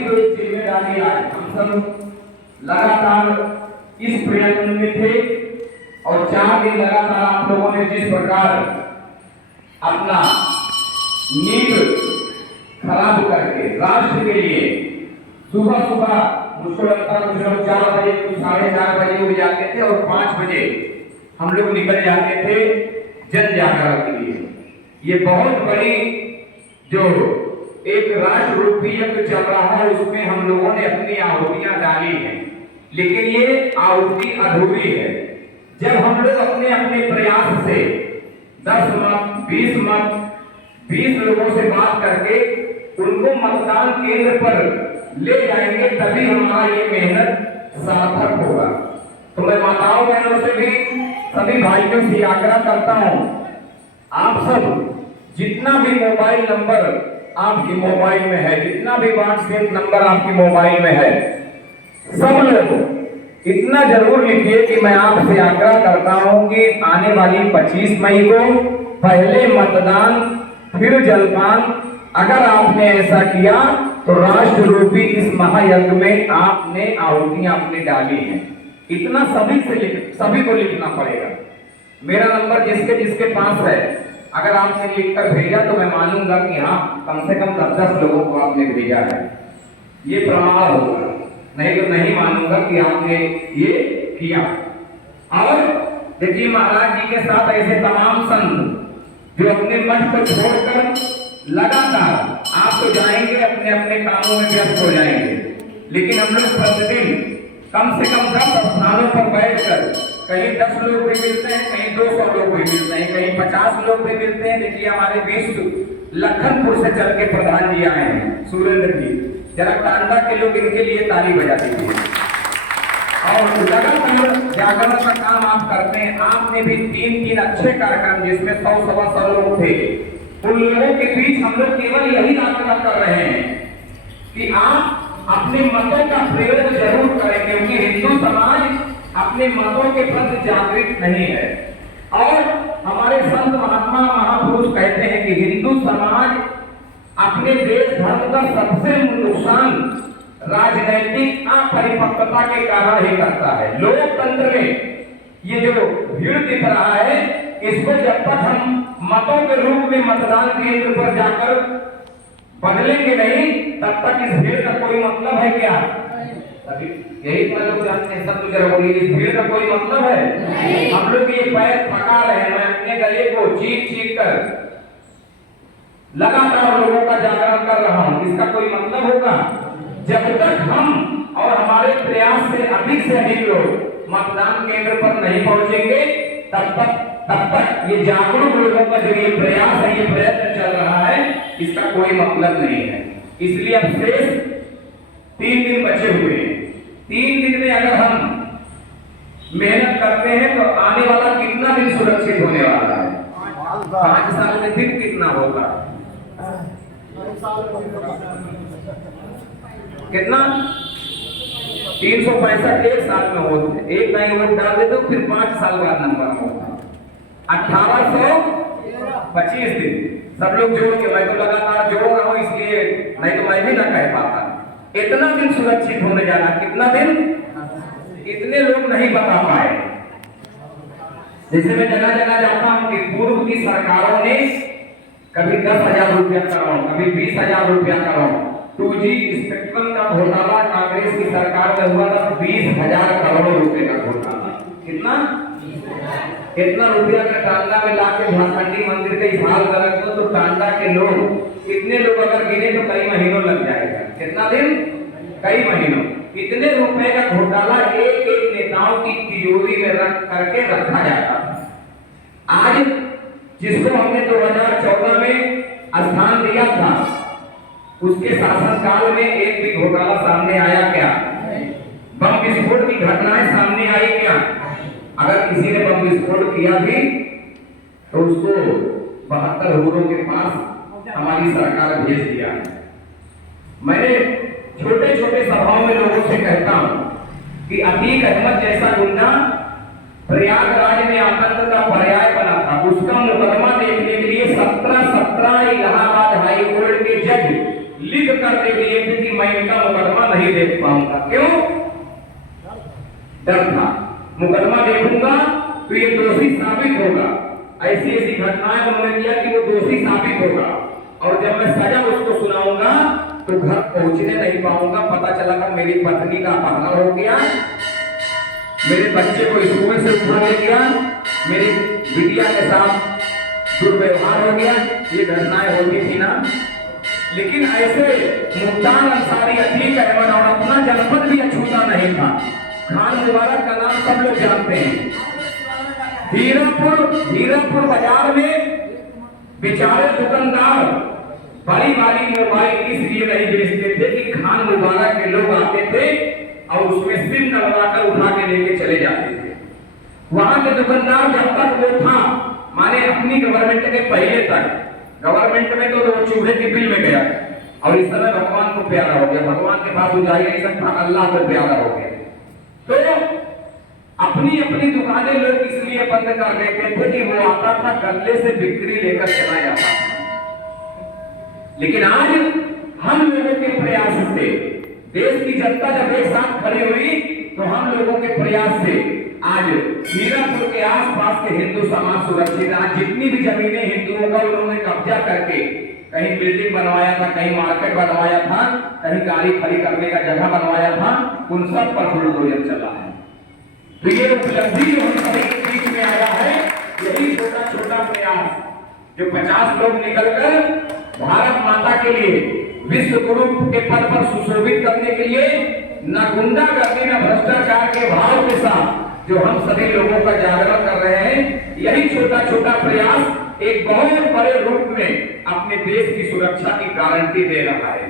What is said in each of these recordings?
जिम्मेदारी आज हम सब लगातार इस प्रयत्न में थे और 4 दिन लगातार आप लोगों ने जिस प्रकार अपना नींद खराब करके राष्ट्र के लिए सुबह सुबह मुझको लगता है 4 बजे 4:30 बजे उठ जाते थे और 5 बजे हम लोग निकल जाते थे जन जागरण के लिए। ये बहुत बड़ी जो एक राष्ट्र रूपी यज्ञ चल रहा है उसमें हम लोगों ने अपनी आहुतियां डाली हैं, लेकिन ये आहुति अधूरी है। जब हम लोग अपने अपने प्रयास से 10 मत 20 मत 20 लोगों से बात करके उनको मतदान केंद्र पर ले जाएंगे तभी हमारा ये मेहनत सार्थक होगा। तो मैं माताओं बहनों से भी सभी भाइयों से आग्रह करता हूं, आप सब जितना भी मोबाइल नंबर आपकी मोबाइल में है, जितना भी व्हाट्सएप नंबर आपकी मोबाइल में है, सब लोग इतना जरूर लिखिए कि मैं आपसे आग्रह करता हूं कि आने वाली 25 मई को पहले मतदान फिर जलपान। अगर आपने ऐसा किया तो राष्ट्र रूपी इस महायज्ञ में आपने आहुतियां अपनी डाली हैं। इतना सभी को लिखना पड़ेगा। मेरा नंबर जिसके जिसके पास है अगर आपने लिखकर भेजा तो मैं मानूंगा कि हाँ कम से कम 10 लोगों को आपने भेजा है, ये प्रमाण होगा। नहीं तो नहीं मानूंगा कि आपने ये किया। और देखिए महाराज जी के साथ ऐसे तमाम संत जो अपने मठ को छोड़कर लगातार आप तो जाएंगे अपने अपने कामों में व्यस्त हो जाएंगे, लेकिन हम लोग प्रतिदिन कम से कम 10 स्थानों पर बैठकर कहीं 10 लोग भी मिलते हैं, कहीं 200 लोग भी मिलते हैं, कहीं 50 लोग भी मिलते हैं। देखिए हमारे बीच लखनपुर से चल के प्रधान जी आए हैं, सुरेंद्र जी, जरा टांडा के लोग इनके लिए ताली बजा दीजिए। और लगातार जागरण का काम आप करते हैं। आपने भी 3 अच्छे कार्यक्रम जिसमें 100-125 लोग थे, उन लोगों के बीच हम लोग केवल यही आग्रह कर रहे हैं कि आप अपने मतों का प्रयोग जरूर करें, क्योंकि हिंदू समाज अपने मतों के प्रति जागृत नहीं है। और हमारे संत महात्मा महापुरुष कहते हैं कि हिंदू समाज अपने देश धर्म का सबसे नुकसान राजनैतिक अपरिपक्वता के कारण ही करता है। लोकतंत्र में ये जो भीड़ दिख रहा है, इसको जब तक हम मतों के रूप में मतदान केंद्र पर जाकर बदलेंगे नहीं, तब तक इस भीड़ का कोई मतलब है क्या? यही तो लोग जानते हैं, सब जरा बोलिए, इस भीड़ का कोई मतलब है? हम लोग ये पैर थका रहे हैं, मैं अपने गले को चीख कर लगातार लोगों का जागरण कर रहा हूं, इसका कोई मतलब होगा? जब तक हम और हमारे प्रयास से अधिक लोग मतदान केंद्र पर नहीं पहुंचेंगे, तब तक ये जागरूक लोगों का जो ये प्रयास है, ये प्रयत्न चल रहा है, इसका कोई मतलब नहीं है। इसलिए अब शेष 3 दिन बचे हुए हैं। 3 दिन में अगर हम मेहनत करते हैं तो आने वाला कितना दिन सुरक्षित होने वाला है? 5 साल में दिन कितना होगा? कितना? 365 एक साल में होते हैं। एक नहीं वोट डाल देते तो फिर 5 साल बाद नंबर होगा। 1825 दिन सब लोग जोड़ के, मैं तो लगातार जोड़ रहा हूं, इसलिए नहीं तो मैं भी ना कह पाता। इतना दिन सुरक्षित होने जाना, कितना दिन? इतने लोग नहीं बता पाए। जैसे मैं जगह जगह जाता हूं कि पूर्व की सरकारों ने कभी 10,000 रुपया कराओ, कभी 20,000 रुपया कराओ। 2G स्पेक्ट्रम का घोटाला कांग्रेस की सरकार में हुआ था, 20,000 करोड़ रुपए का घोटाला। कितना? कितना रुपया का टांडा में लाके झारखंडी मंदिर के इस हाल गलत हो तो टांडा के लोग इतने लोग अगर गिने तो कई महीनों लग जाएगा। कितना दिन? कई महीनों। इतने रुपए का घोटाला एक नेताओं की तिजोरी में रख करके रखा जाता था। आज जिसको हमने 2014 में स्थान दिया था, उसके शासनकाल में एक भी घोटाला सामने आया क्या? बम विस्फोट की घटनाएं सामने आई क्या? अगर किसी ने बम विस्फोट किया भी तो उसको 72 हुरों के पास हमारी सरकार भेज दिया। मैंने छोटे छोटे सभाओं में लोगों से कहता हूं कि अतीक अहमद जैसा गुंडा प्रयागराज में आतंक का पर्याय बना था। उसका मुकदमा देखने के लिए 17 इलाहाबाद हाई कोर्ट के जज लिख कर दे दिए थे कि मैं इनका मुकदमा नहीं देख पाऊंगा। क्यों? डर था, मुकदमा देखूंगा तो ये दोषी साबित होगा। ऐसी ऐसी घटनाएं उन्होंने किया कि वो दोषी साबित होगा, और जब मैं सजा उसको सुनाऊंगा तो घर पहुंचने नहीं पाऊंगा। पता चला कि मेरी पत्नी का अपहरण हो गया, मेरे बच्चे को स्कूल से उठा ले गया, मेरी बिटिया के साथ दुर्व्यवहार हो गया। ये घटनाएं होती थी ना। लेकिन ऐसे मुल्तान अंसारी, अतीक अहमद और अपना जनपद भी अछूता नहीं था। खान मुबारक का नाम सब लोग जानते हैं। हीरापुर बाजार में बेचारे दुकानदार बड़ी वाली मोबाइल इसलिए नहीं बेचते थे कि खान मुबारक के लोग आते थे और उसमें सिम लगाकर उठा के लेके चले जाते थे। वहां के दुकानदार जब तक वो था, माने अपनी गवर्नमेंट के पहले तक, गवर्नमेंट में तो वो चूहे के बिल में गया, और इस समय भगवान को प्यारा हो गया। भगवान के पास जा ही नहीं सकता, अल्लाह को प्यारा हो गया। तो अपनी अपनी दुकानें लोग इसलिए बंद कर देते थे कि वो आता था गले से बिक्री लेकर चला जाता था। लेकिन आज हम लोगों के प्रयास से, देश की जनता जब एक साथ खड़ी हुई तो हम लोगों के प्रयास से आज हीरापुर के आसपास के हिंदू समाज सुरक्षित। आज जितनी भी जमीनें हिंदुओं का उन्होंने कब्जा करके कहीं बिल्डिंग बनवाया था, कहीं मार्केट बनवाया था, कहीं गाड़ी खड़ी करने का जगह बनवाया था, उन सब पर बुलडोजर चला है। तो ये उपलब्धि जो हम सभी के बीच में आया है, यही छोटा छोटा प्रयास जो 50 लोग निकलकर भारत माता के लिए विश्व गुरु के पद पर सुशोभित करने के लिए न गुंडागर्दी न भ्रष्टाचार के भाव के साथ जो हम सभी लोगों का जागरण कर रहे हैं, यही छोटा छोटा प्रयास एक बहुत बड़े रूप में अपने देश की सुरक्षा की गारंटी दे रहा है।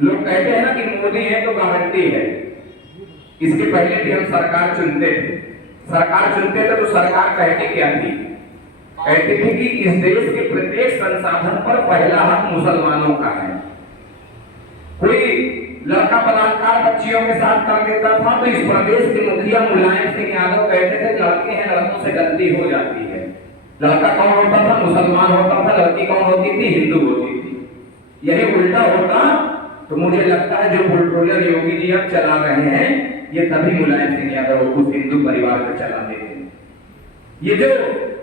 लोग कहते हैं ना कि मोदी है तो गारंटी है। इसके पहले भी हम सरकार चुनते थे, तो सरकार कहती क्या थी? कहती थी कि इस देश के प्रत्येक संसाधन पर पहला हक मुसलमानों का है। कोई लड़का बलात्कार बच्चियों के साथ कर देता था तो इस प्रदेश के मुखिया मुलायम सिंह यादव कहते थे लड़के हैं, लड़कों से गलती हो जाती है। लड़का कौन होता था? मुसलमान होता था। लड़की कौन होती थी? हिंदू होती थी। यही उल्टा होता तो मुझे लगता है जो बुलडोजर योगी जी अब चला रहे हैं, ये तभी मुलायम सिंह यादव उस हिंदू परिवार को चला देते हैं। ये जो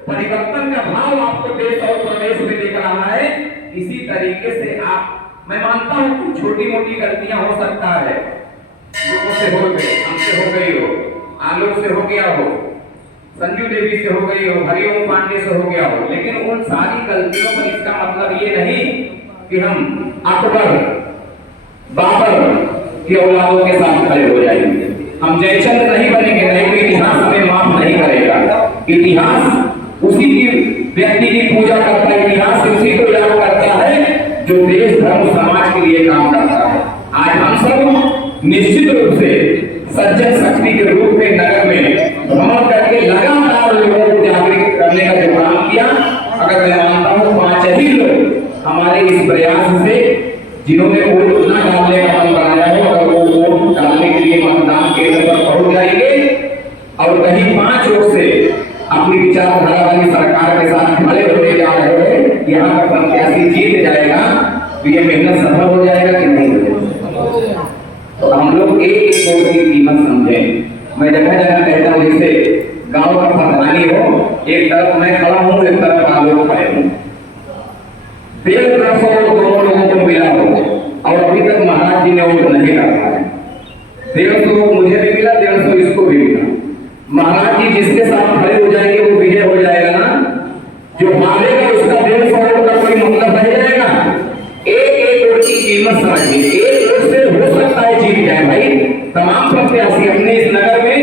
परिवर्तन का भाव आपको देश और प्रदेश में दिख रहा है, इसी तरीके से आप, मैं मानता हूं कि छोटी मोटी गलतियां हो सकता है, लोगों से हो गई, हमसे हो गई हो, आलोक से हो गया हो, संजू देवी से हो गई हो, हरिओम पांडे से हो गया हो, लेकिन उन सारी गलतियों पर इसका मतलब ये नहीं कि हम अकबर बाबर की औलादों के साथ खड़े हो जाएंगे। हम जयचंद नहीं बनेंगे, नहीं तो इतिहास हमें माफ नहीं करेगा। इतिहास उसी की व्यक्ति की पूजा करता है, इतिहास उसी को याद करता है जो देश धर्म समाज के लिए काम करता है। आज हम सब निश्चित रूप से सज्जन शक्ति के रूप में नगर में भ्रमण करके लगातार लोगों को जागरूक करने का जो काम किया, अगर मैं मानता हूँ 5 ही लोग हमारे इस प्रयास से, जिन्होंने वोट न डालने का मन बनाया हो, अगर वो वोट डालने के लिए मतदान केंद्र पर पहुंच जाएंगे और कहीं 5 लोग से अपनी विचारधारा वाली सरकार के साथ खड़े होने जा रहे हैं, यहाँ पर प्रत्याशी जीत जाएगा तो ये मेहनत सफल हो जाएगा कि नहीं हो जाएगा? तो हम लोग एक एक वोट की कीमत समझें। मैं जगह जगह कहता हूँ, जैसे गांव का प्रधानी हो, एक तरफ मैं खड़ा हूँ, एक तरफ आप लोग खड़े हूँ, 1.5 वोट दोनों लोगों को मिला हो और अभी तक महाराज जी ने वोट नहीं रखा है। 150 वोट मुझे भी मिला, 150 इसको भी मिला। महाराज जी जिसके साथ खड़े हो जाएंगे वो विजय हो जाएगा ना। जो हारेगा उसका 150 वोट का कोई मतलब रह जाएगा। एक एक वोट की कीमत समझिए, एक वोट से हो सकता है जीत जाए भाई। तमाम प्रत्याशी अपने इस नगर में,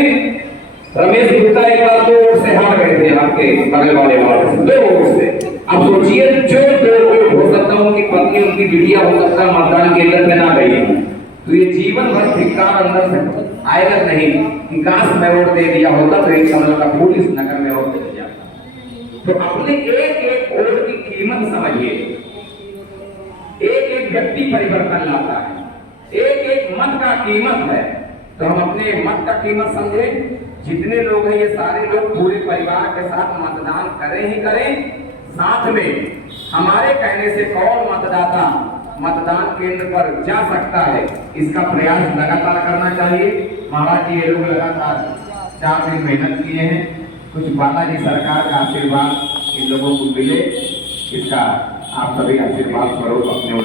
रमेश गुप्ता एक बार 2 वोट से हार गए थे आपके बगल वाले वार्ड से, 2 वोट से। अब सोचिए जो 2 वोट हो सकता है, उनकी पत्नी उनकी बिटिया हो सकता है मतदान केंद्र में ना गई, तो ये जीवन भर धिक्कार अंदर से आएगा नहीं कि काश मैं वोट दे दिया होता तो एक समय का फूल इस नगर में वोट दे जाता। तो अपने एक एक वोट की कीमत समझिए। एक एक व्यक्ति परिवर्तन लाता है, एक एक मत का कीमत है। तो हम अपने मत का कीमत समझे। जितने लोग हैं ये सारे लोग पूरे परिवार के साथ मतदान करें ही करें। साथ में हमारे कहने से कौन मतदाता मतदान केंद्र पर जा सकता है, इसका प्रयास लगातार करना चाहिए। महाराज जी ये लोग लगातार 4 दिन मेहनत किए हैं, कुछ बालाजी सरकार का आशीर्वाद इन लोगों को मिले, इसका आप सभी आशीर्वाद स्वरूप अपने